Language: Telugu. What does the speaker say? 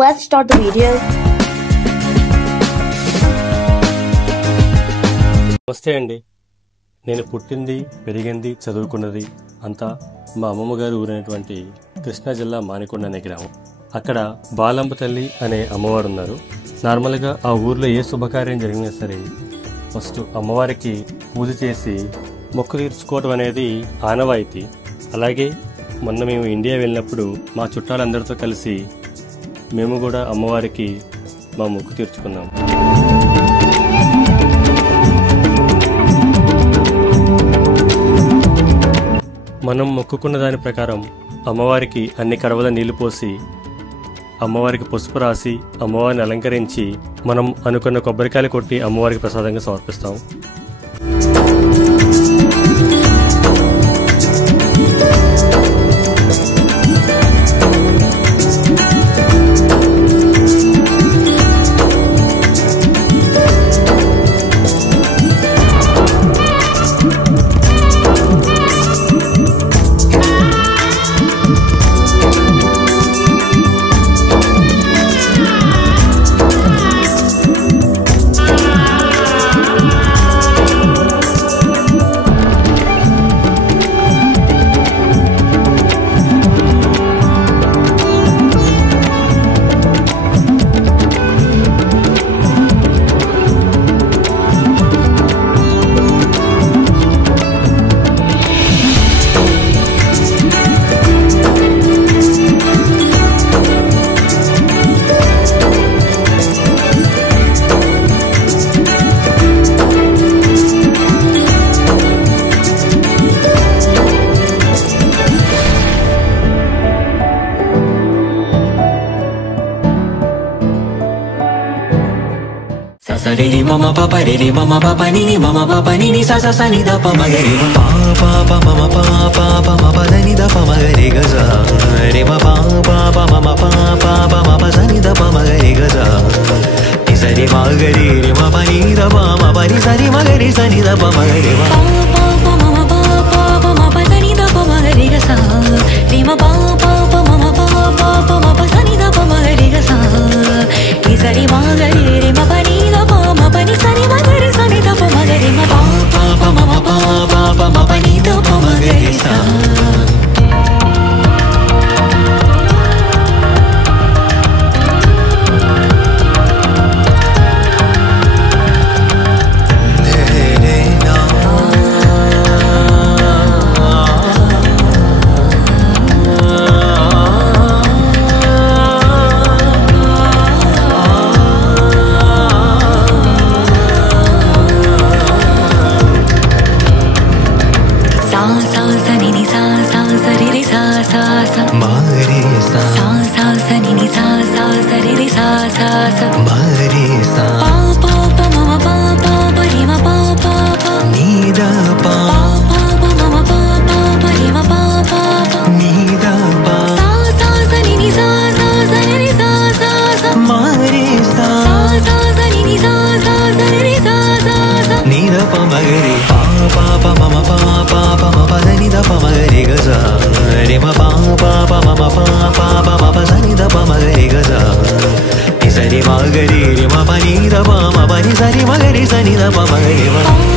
let's start the video. నమస్తే అండి. నేను పుట్టింది, పెరిగింది, చదువుకున్నది అంతా మా అమ్మమ్మ గారు ఊరైనటువంటి కృష్ణా జిల్లా మానికొండ అనే గ్రామం. అక్కడ బాలమ్మ తల్లి అనే అమ్మవారు ఉన్నారు. నార్మల్గా ఆ ఊర్లో ఏ శుభకార్యం జరిగినా సరే ఫస్ట్ అమ్మవారికి పూజ చేసి మొక్కు తీర్చుకోవడం అనేది ఆనవాయితీ. అలాగే మొన్న మేము ఇండియా వెళ్ళినప్పుడు మా చుట్టాలందరితో కలిసి మేము కూడా అమ్మవారికి మా మొక్కు తీర్చుకున్నాం. మనం మొక్కుకున్న దాని ప్రకారం అమ్మవారికి అన్ని కడవల నీళ్లు పోసి అమ్మవారికి పసుపు రాసి అమ్మవారిని అలంకరించి మనం అనుకున్న కొబ్బరికాయలు కొట్టి అమ్మవారికి ప్రసాదంగా సమర్పిస్తాం. Re mama papa re mama papa ni mama papa ni sa sa sa ni da pa ma re pa pa pa mama pa pa pa ma pa ni da pa ma re ga za re ma pa pa pa mama pa pa pa ma pa sa ni da pa ma re ga za ni sa re ma ga re ma pa ni da pa ma pa ni sa re ma ga re sa ni da pa ma re ma pa pa mama pa pa pa ma pa ni da pa ma re ga za re ma pa pa pa mama pa pa pa ma pa sa ni da pa ma re ga za ni sa re ma ga re ma pa ni da ma pa ni sa ni ma ga re sa ni da pa ma ga re ma pa pa pa ma ma pa pa pa ma pa ni da pa ma ga re sa Sani ma ga re ma pa ni da pa ma pa ni sa ni ma ga re sa ni da pa ma ga re ma